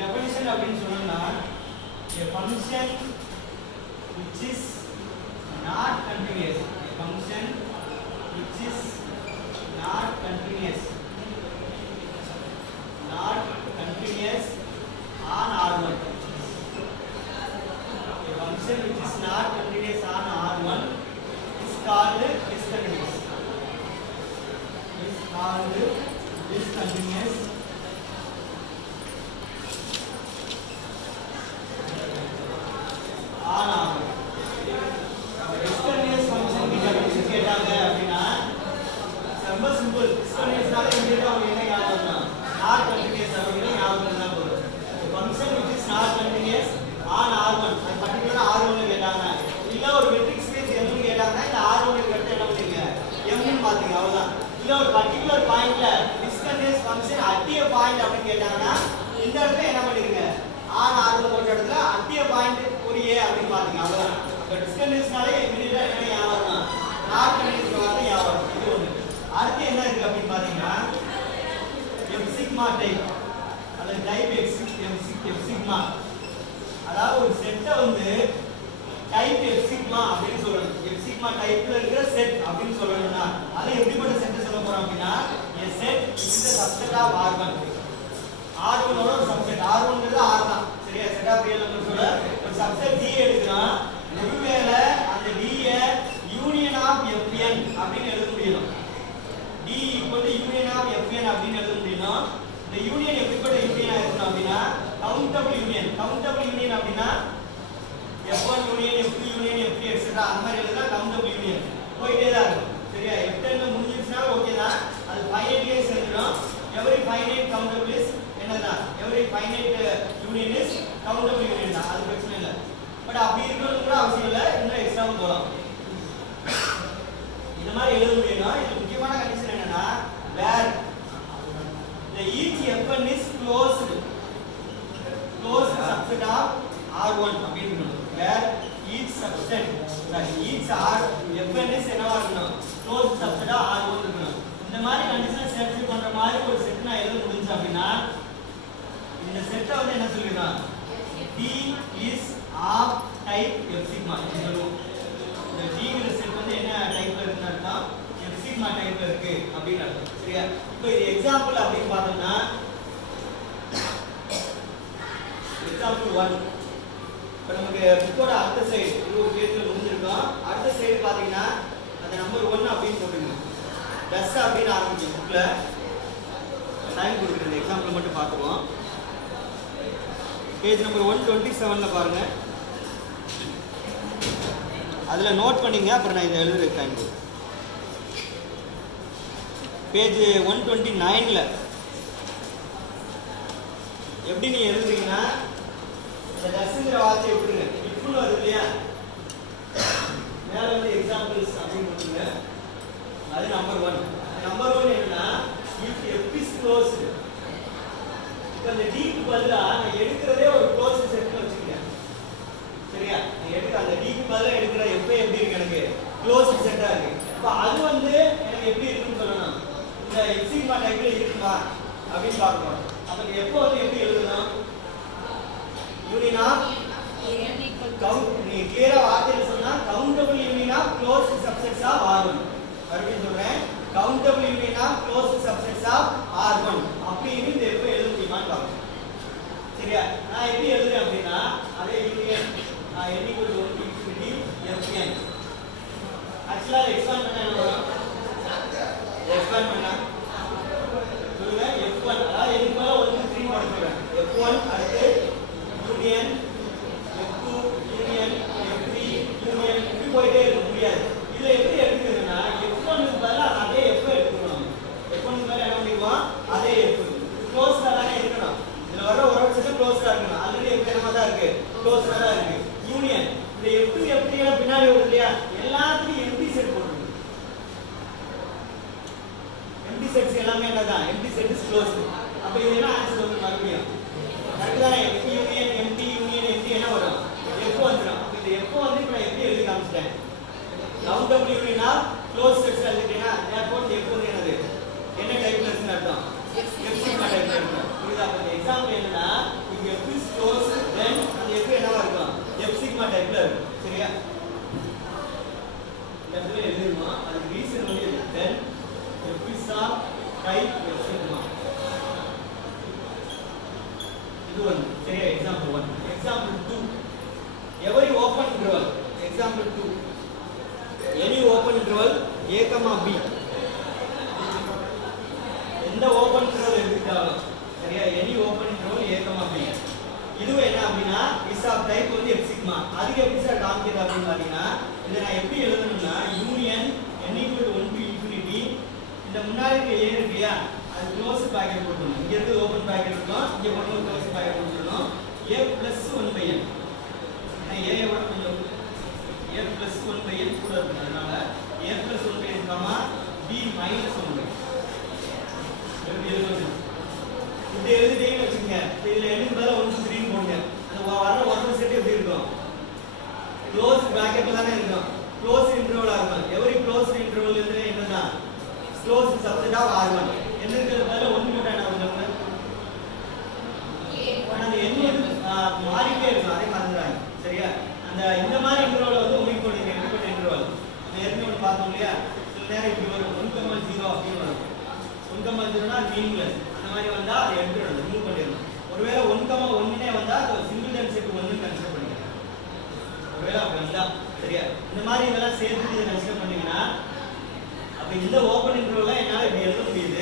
Definition அப்படின்னு சொன்னோம்னா a function which is not continuous, a function which is not continuous on R1, a function which is not continuous on R1 is called discontinuous, on R1. Discontinuous function की definition கேட்டாங்க அப்படினா ரொம்ப simple. discontinuousனால இமிடியேட்டா உங்களுக்கு என்ன ஞாபகம் வரும்? not continuous அப்படினா ஞாபகம் வந்தா போதும். function which is not continuous on R1, அது பர்టిక్యులரா R1 ல கேட்டாங்க. இல்ல ஒரு மெட்ரிக் ஸ்பேஸ் M னு கேட்டாங்க. இந்த R1 க்கு அடுத்து என்ன பண்ணுவீங்க? M னு பாத்தீங்க அவ்வளவுதான். இல்ல ஒரு பர்టిక్యులர் பாயிண்ட்ல discontinuous function at a point அப்படி கேட்டாங்கன்னா இந்த இடத்துல என்ன பண்ணுவீங்க? on R1 போட்ட இடத்துல at a point ஒரு a அப்படி பாத்தீங்க அவ்வளவுதான். இப்ப discontinuousனாலே இமிடியேட்டா என்ன ஞாபகம் வரும்? not continuous வார்த்தை ஞாபகம் வரும். இது ஒண்ணு. அடுத்து என்ன இருக்கு அப்படி பாத்தீங்கன்னா M sigma டைப் அல்லது டைப் M sigma, அதாவது ஒரு செட்டை வந்து டைப் F sigma அப்படின்னு சொல்லணும். F sigma டைப்ல இருக்கிற செட் அப்படின்னு சொல்லணும்னா அது எப்படிப்பட்ட செட் சொல்ல போறோம் அப்படின்னா a set is the subset of R1. R1 ஓட ஒரு சப்செட். R1ங்கிறது R தான். சரியா? செட் ஆஃப் ரியல் நம்பர்ஸோட ஒரு சப்செட் D எடுக்கிறோம். ஒருவேளை அந்த D ய யூனியன் ஆஃப் Fn அப்படின்னு எழுத முடியும். D union of Fn அப்படின்னு எழுத முடியும். இந்த யூனியன் எப்படிப்பட்ட யூனியனா இருக்கணும் அப்படின்னா கவுண்டபிள் யூனியன். கவுண்டபிள் யூனியன் அப்படின்னா F1 union F2 union F3 etcetera அந்த மாதிரி எழுதுனா கவுண்டபிள் யூனியன் போயிட்டே தான் இருக்கும். சரியா? F10 முடிஞ்சிருச்சுனா ஓகே தான். அது ஃபைனைட்லயே சேர்ந்துடும். எவரி ஃபைனைட் கவுண்டபிள் இஸ் என்னதான்? Every finite union is countable union தான். அது பிரச்சனை இல்லை. பட் அப்படி இருக்கணும் கூட அவசியம் இல்லை. இன்னும் எக்ஸ்ட்ராவும் போகலாம். இந்த மாதிரி எழுத முடியும்னா இது முக்கியமான கண்டிஷன் என்னன்னா where the each Fn is closed subset of R1 அப்படின்னு where each subset each Fn is என்னவா இருக்கணும்? closed subset of R1 இருக்கணும். இந்த மாதிரி கண்டிஷன் சாட்டிஸ்ஃபை பண்ற மாதிரி ஒரு செட் நான் எழுத முடிஞ்சு அப்படின்னா இந்த செட்டை வந்து என்ன சொல்லிடுறோம்? D is of type F sigma இது சொல்லுவோம். இந்த D ங்கிற செட் வந்து என்ன டைப்ல இருக்குன்னு அர்த்தம்? F sigma டைப்ல இருக்கு அப்படின்னு அர்த்தம். சரியா? இப்போ இது எக்ஸாம்பிள் அப்படின்னு பார்த்தோம்னா எக்ஸாம்பிள் 1 இப்போ நமக்கு புக்கோட அடுத்த சைடு இது ஒரு பேஜ்ல முடிஞ்சிருக்கோம். அடுத்த சைடு பாத்தீங்கன்னா அந்த நம்பர் 1 அப்படின்னு போட்டுங்க. டஸ் அப்படின்னு ஆரம்பிக்கும் புக்ல. டைம் கொடுக்குறது எக்ஸாம்பிள் மட்டும் பார்த்துருவோம். பேஜ் நம்பர் 127ல பாருங்க. அதுல நோட் பண்ணீங்க. அப்புறம் நான் இதை எழுதுறதுக்கு டைம் கொடுக்குறேன். பேஜ் 129ல எப்படி நீ எழுதுறீங்கன்னா இந்த டஸ்ங்கிற வார்த்தையை விட்டுருங்க. இஃப்னு வருது இல்லையா? மேல வந்து எக்ஸாம்பிள்ஸ் அப்படின்னு கொடுத்துருங்க. அது நம்பர் 1. நம்பர் 1 என்னன்னா if F is closed. இப்போ இந்த D க்கு பதிலா நான் எடுக்கிறதே ஒரு க்ளோஸ்ட் செட்ல வச்சுக்கிறேன். சரியா? நான் எடுக்க அந்த D க்கு பதிலா எடுக்கிற F எப்படி இருக்கு? எனக்கு க்ளோஸ்ட் செட்டா இருக்கு. அப்ப அது வந்து எனக்கு எப்படி இருக்குன்னு சொல்லணும். இந்த F sigma டைப்ல இருக்குமா அப்படின்னு பார்க்கணும். அப்ப F வந்து எப்படி எழுதணும்? Union of count. நீ கிளியரா வார்த்தையில சொன்னா countable union of closed subsets of R1. மறுபடியும் சொல்றேன். Countable union of closed subsets of R1 அப்படின்னு இந்த F எழுத முடியுமான்னு பார்க்கணும். சரியா? நான் எப்படி எழுதுறேன் அப்படின்னா அதே union n equal to 1 infinity Fn. ஆக்சுவலா எக்ஸ்பாண்ட் பண்ணா என்ன வரும்? எக்ஸ்பாண்ட் பண்ணா சொல்லுங்க F1 அதாவது n க்கு 1 3 போட சொல்றேன். F1 அடுத்து union F2 union F3 union இப்படி போயிட்டே இருக்க முடியாது. இதுல எப்படி எடுக்கிறதுன்னா F1 க்கு பதிலா அதே F எடுக்கணும். F1 க்கு பதிலா என்ன பண்ணிக்குவோம்? அதே F க்ளோஸ்டா தானே இருக்கணும். இதுல வர ஒரு செட் க்ளோஸ்டா இருக்கணும். ஆல்ரெடி F என்னமா தான் இருக்கு? க்ளோஸ்டா தான் இருக்கு. யூனியன் இந்த F2 F3 எல்லாம் பின்னாடி வருது இல்லையா? எல்லாத்துக்கும் எம்டி செட் போடுங்க. எம்டி செட்ஸ் எல்லாமே என்னதான்? Empty set is closed. அப்ப இது என்ன ஆன்சர் வந்து மறுபடியும் கரெக்ட் தானே? F union empty union empty என்ன வரும்? F வந்துரும். அப்ப இந்த F வந்து இப்ப நான் எப்படி எழுதி காமிச்சிட்டேன்? கவுண்டபிள் யூனியனா க்ளோஸ் செட்ஸ் எழுதிட்டேனா? therefore F வந்து என்னது? என்ன டைப்ல இருக்குன்னு அர்த்தம்? F sigma டைப்ல இருக்கு. புரியுதா? அப்ப இந்த எக்ஸாம்பிள் என்னன்னா இது ஒன்று சரியா example 1 example 2 every open interval example 2 any open interval a b எந்த ஓப்பன் இன்டர்வல் எடுத்துட்டாலும் சரியா any open interval a b இதுவே என்ன அப்படின்னா இஸ் ஆஃப் டைப் வந்து f சிக்மா அதுக்கு எப்படி சார் காமிக்கிறது அப்படின்னு பார்த்தீங்கன்னா இதை நான் எப்படி எழுதணும்னா யூனியன் n = 1 to infinity இந்த முன்னாடி இருக்க a இருக்கு இல்லையா அது க்ளோஸ் பாக்கெட் போட்டுறணும் இங்க இருந்து ஓபன் பாக்கெட் இருக்கும் இங்க போட்டு க்ளோஸ் பாக்கெட் போட்டுறணும் a + 1/n நான் a விட கொஞ்சம் a + 1/n கூட இருக்கு அதனால a + 1/n b - 1/n எப்படி எழுதுறது இது எழுதிட்டீங்கன்னு வச்சுங்க இதுல n பதிலா 1 2 3 போடுங்க அந்த வர ஒன் செட் எப்படி இருக்கும் க்ளோஸ் பிராக்கெட்ல தானே இருக்கும் க்ளோஸ் இன்டர்வல் ஆகும் எவரி க்ளோஸ் இன்டர்வல் வந்து என்னதான் க்ளோஸ் சப்செட் ஆஃப் r1 என்னங்கிறது பதிலா 1 போட்டா என்ன ஆகும் அந்த n மாறிட்டே இருக்கும் அதே மறந்துறாங்க சரியா அந்த இந்த மாதிரி இன்டர்வல் வந்து உங்களுக்கு போடுங்க எப்படிப்பட்ட இன்டர்வல் நம்ம ஏற்கனவே பார்த்தோம் இல்லையா சில நேரம் இப்படி வரும் 1,0 அப்படின்னு வரும் 1,0 னா மீனிங்லெஸ் அந்த மாதிரி வந்தா அதை எடுத்துடணும் ரிமூவ் பண்ணிடணும் ஒருவேளை 1,1 வந்தா அது சிங்கிள்டன் செட் 1 கன்சிடர் பண்ணுங்க ஒருவேளை அப்படி வந்தா சரியா இந்த மாதிரி இதெல்லாம் சேர்த்து இதை கன்சிடர் பண்ணீங்கன்னா அப்ப இந்த ஓபன் இன்டர்வல்ல என்னால இப்படி எழுத முடியுது